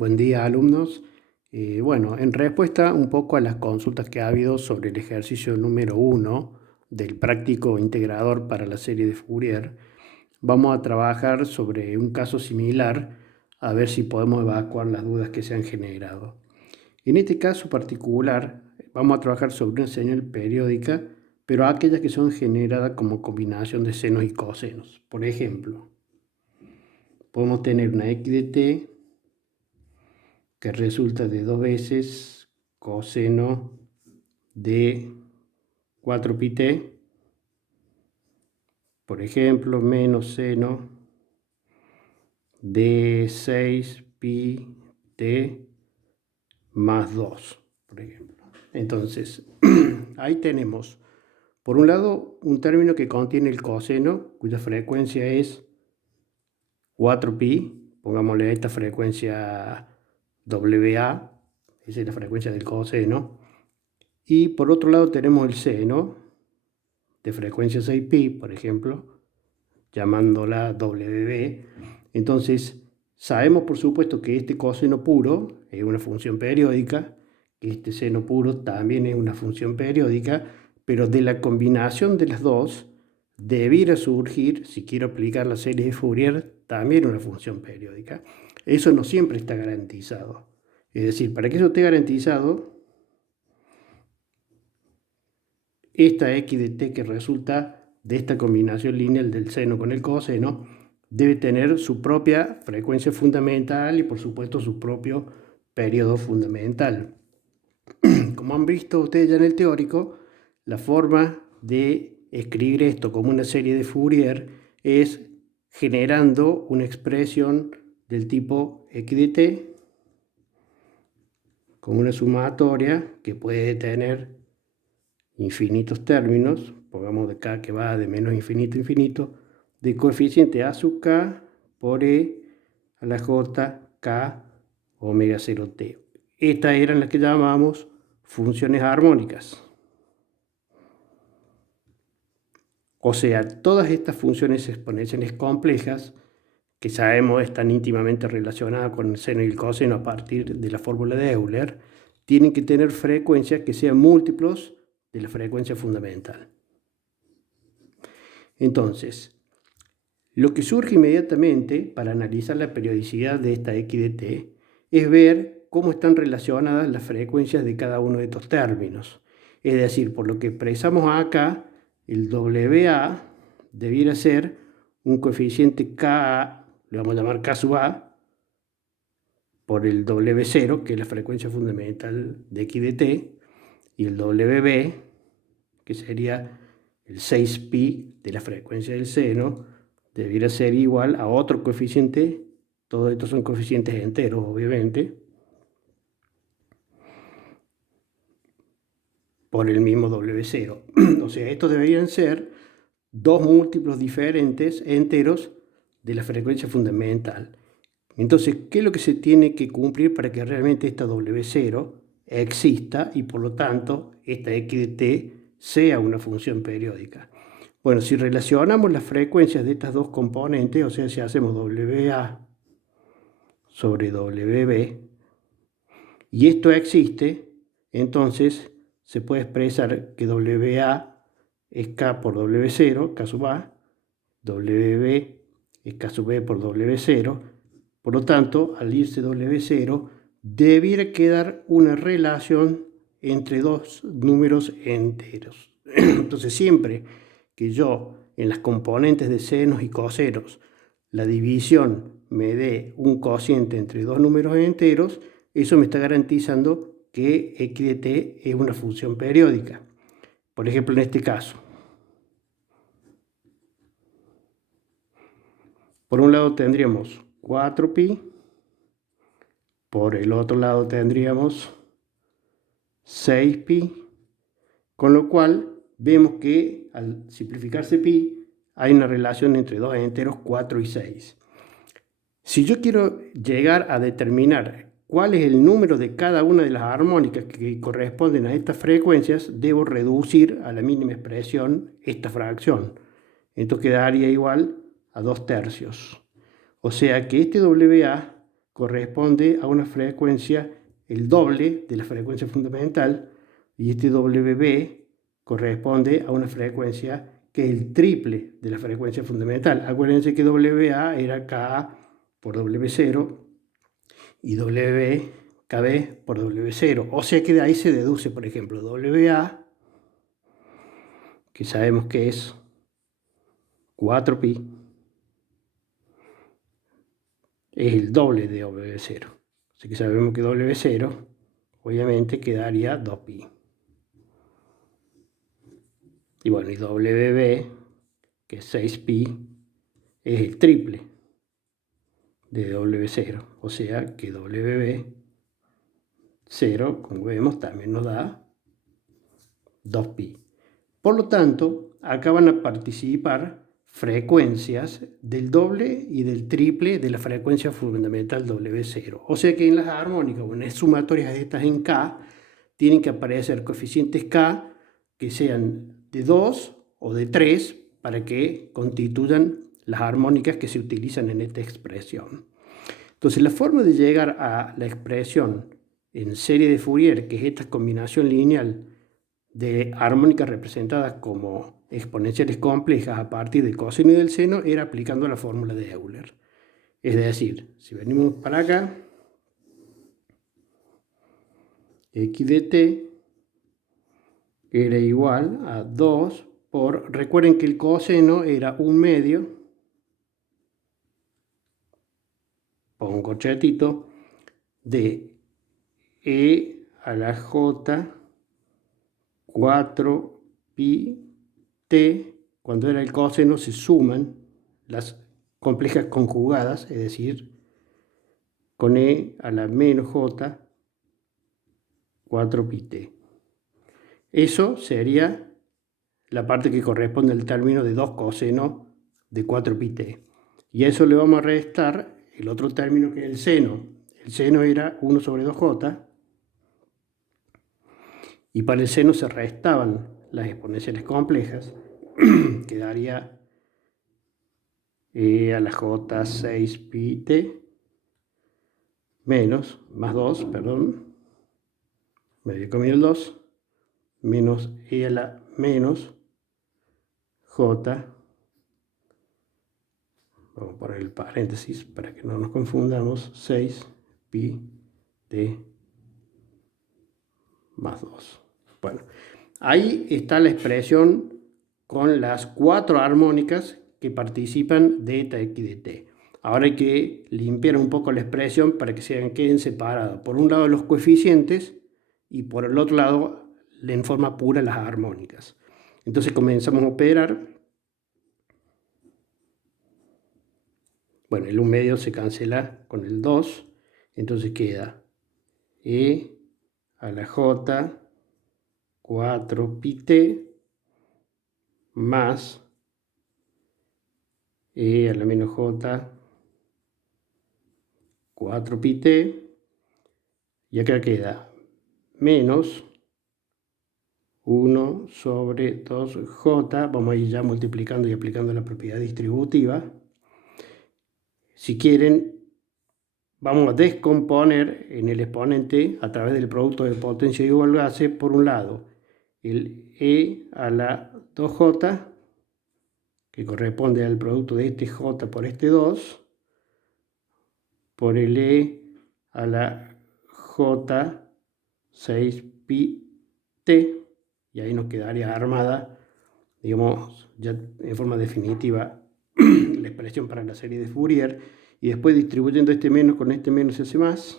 Buen día, alumnos. Bueno, en respuesta un poco a las consultas que ha habido sobre el ejercicio número 1 del práctico integrador para la serie de Fourier, vamos a trabajar sobre un caso similar a ver si podemos evacuar las dudas que se han generado. En este caso particular, vamos a trabajar sobre una señal periódica, pero aquellas que son generadas como combinación de senos y cosenos. Por ejemplo, podemos tener una x de t que resulta de 2 veces coseno de 4πt, por ejemplo, menos seno de 6πt más 2, por ejemplo. Entonces, ahí tenemos, por un lado, un término que contiene el coseno, cuya frecuencia es 4π, pongámosle a esta frecuencia WA, esa es la frecuencia del coseno. Y por otro lado tenemos el seno de frecuencia 6π, por ejemplo, llamándola WB. Entonces, sabemos por supuesto que este coseno puro es una función periódica, que este seno puro también es una función periódica, pero de la combinación de las dos debiera surgir, si quiero aplicar la serie de Fourier, también una función periódica. Eso no siempre está garantizado. Es decir, para que eso esté garantizado, esta x de t que resulta de esta combinación lineal del seno con el coseno debe tener su propia frecuencia fundamental y por supuesto su propio periodo fundamental. Como han visto ustedes ya en el teórico, la forma de escribir esto como una serie de Fourier es generando una expresión del tipo x de t con una sumatoria que puede tener infinitos términos, pongamos de k que va de menos infinito a infinito, de coeficiente a sub k por e a la j k omega 0t. Estas eran las que llamamos funciones armónicas. O sea, todas estas funciones exponenciales complejas, que sabemos están íntimamente relacionadas con el seno y el coseno a partir de la fórmula de Euler, tienen que tener frecuencias que sean múltiplos de la frecuencia fundamental. Entonces, lo que surge inmediatamente para analizar la periodicidad de esta x de t es ver cómo están relacionadas las frecuencias de cada uno de estos términos. Es decir, por lo que expresamos acá, el WA debiera ser un coeficiente K, le vamos a llamar K sub A, por el W0, que es la frecuencia fundamental de x de t, y el WB, que sería el 6π de la frecuencia del seno, debiera ser igual a otro coeficiente, todos estos son coeficientes enteros, obviamente, por el mismo W0. O sea, estos deberían ser dos múltiplos diferentes enteros de la frecuencia fundamental. Entonces, ¿qué es lo que se tiene que cumplir para que realmente esta W0 exista y por lo tanto esta x de t sea una función periódica? Bueno, si relacionamos las frecuencias de estas dos componentes, o sea, si hacemos WA sobre WB, y esto existe, entonces se puede expresar que WA es K por W0, K sub A, WB es K sub B por W0, por lo tanto, al irse W0, debiera quedar una relación entre dos números enteros. Entonces, siempre que yo en las componentes de senos y cosenos la división me dé un cociente entre dos números enteros, eso me está garantizando que x de t es una función periódica. Por ejemplo, en este caso, por un lado tendríamos 4π, por el otro lado tendríamos 6π, con lo cual vemos que al simplificarse pi hay una relación entre dos enteros 4 y 6. Si yo quiero llegar a determinar cuál es el número de cada una de las armónicas que corresponden a estas frecuencias, debo reducir a la mínima expresión esta fracción. Esto quedaría igual a 2/3. O sea que este WA corresponde a una frecuencia el doble de la frecuencia fundamental, y este WB corresponde a una frecuencia que es el triple de la frecuencia fundamental. Acuérdense que WA era Ka por W0 y KB por W0. O sea que de ahí se deduce, por ejemplo, WA, que sabemos que es 4pi, es el doble de W0. Así que sabemos que W0 obviamente quedaría 2pi. Y bueno, y WB, que es 6pi, es el triple de W0. O sea que WB 0, como vemos, también nos da 2pi. Por lo tanto, acá van a participar frecuencias del doble y del triple de la frecuencia fundamental W0. O sea que en las armónicas o en las sumatorias estas en K, tienen que aparecer coeficientes K que sean de 2 o de 3 para que constituyan las armónicas que se utilizan en esta expresión. Entonces, la forma de llegar a la expresión en serie de Fourier, que es esta combinación lineal de armónicas representadas como exponenciales complejas a partir del coseno y del seno, era aplicando la fórmula de Euler. Es decir, si venimos para acá, x de t era igual a 2 por, recuerden que el coseno era 1/2, pongo un corchetito, de e a la j 4pi t, cuando era el coseno se suman las complejas conjugadas, es decir, con e a la menos j 4pi t. Eso sería la parte que corresponde al término de 2 coseno de 4pi t. Y a eso le vamos a restar el otro término que es el seno. El seno era 1 sobre 2j, y para el seno se restaban las exponenciales complejas, quedaría e a la j 6pi t menos, más 2, perdón, me había comido el 2, menos e a la menos j, vamos a poner el paréntesis para que no nos confundamos, 6pi t más 2. Bueno, ahí está la expresión con las 4 armónicas que participan de eta x de t. Ahora hay que limpiar un poco la expresión para que queden separados. Por un lado los coeficientes y por el otro lado en forma pura las armónicas. Entonces comenzamos a operar. Bueno, el 1/2 se cancela con el 2, entonces queda e a la j 4pi t más e a la menos j 4pi t, y acá queda menos 1 sobre 2j, vamos a ir ya multiplicando y aplicando la propiedad distributiva. Si quieren, vamos a descomponer en el exponente a través del producto de potencia igual base, por un lado, el e a la 2j, que corresponde al producto de este j por este 2, por el e a la j 6pi t, y ahí nos quedaría armada, digamos, ya en forma definitiva la expresión para la serie de Fourier, y después distribuyendo este menos con este menos se hace más,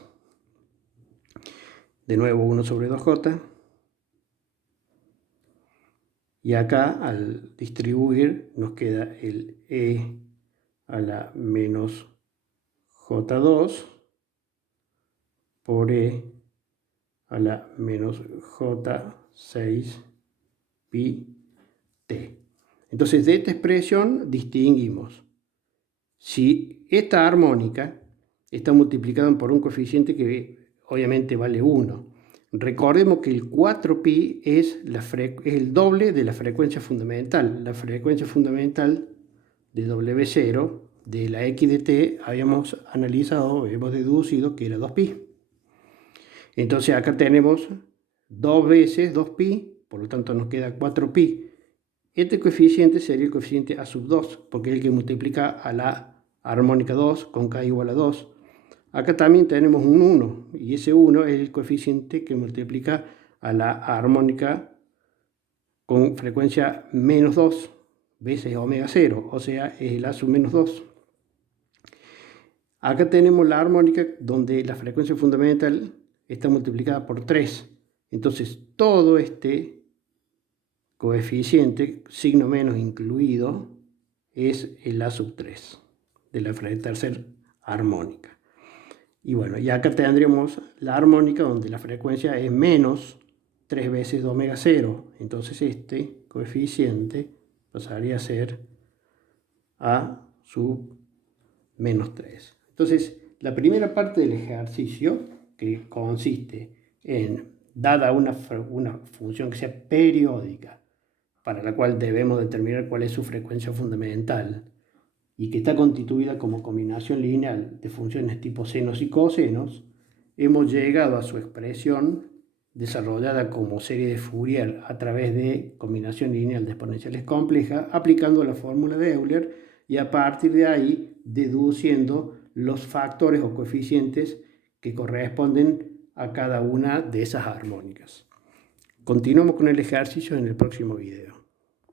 de nuevo 1 sobre 2j, y acá al distribuir nos queda el e a la menos j2 por e a la menos j6pi t. Entonces de esta expresión distinguimos si esta armónica está multiplicada por un coeficiente que obviamente vale 1. Recordemos que el 4pi es el doble de la frecuencia fundamental. La frecuencia fundamental de W0 de la x de t habíamos analizado, hemos deducido que era 2pi. Entonces acá tenemos 2 veces 2pi, por lo tanto nos queda 4pi. Este coeficiente sería el coeficiente a sub 2, porque es el que multiplica a la armónica 2 con k igual a 2. Acá también tenemos un 1, y ese 1 es el coeficiente que multiplica a la armónica con frecuencia menos 2 veces omega 0, o sea, es el a sub menos 2. Acá tenemos la armónica donde la frecuencia fundamental está multiplicada por 3. Entonces, todo este coeficiente, signo menos incluido, es el a sub 3 de la tercera armónica. Y bueno, y acá tendríamos la armónica donde la frecuencia es menos 3 veces de omega 0. Entonces este coeficiente pasaría a ser a sub menos 3. Entonces, la primera parte del ejercicio, que consiste en, dada una función que sea periódica, para la cual debemos determinar cuál es su frecuencia fundamental, y que está constituida como combinación lineal de funciones tipo senos y cosenos, hemos llegado a su expresión desarrollada como serie de Fourier a través de combinación lineal de exponenciales complejas, aplicando la fórmula de Euler, y a partir de ahí deduciendo los factores o coeficientes que corresponden a cada una de esas armónicas. Continuamos con el ejercicio en el próximo video.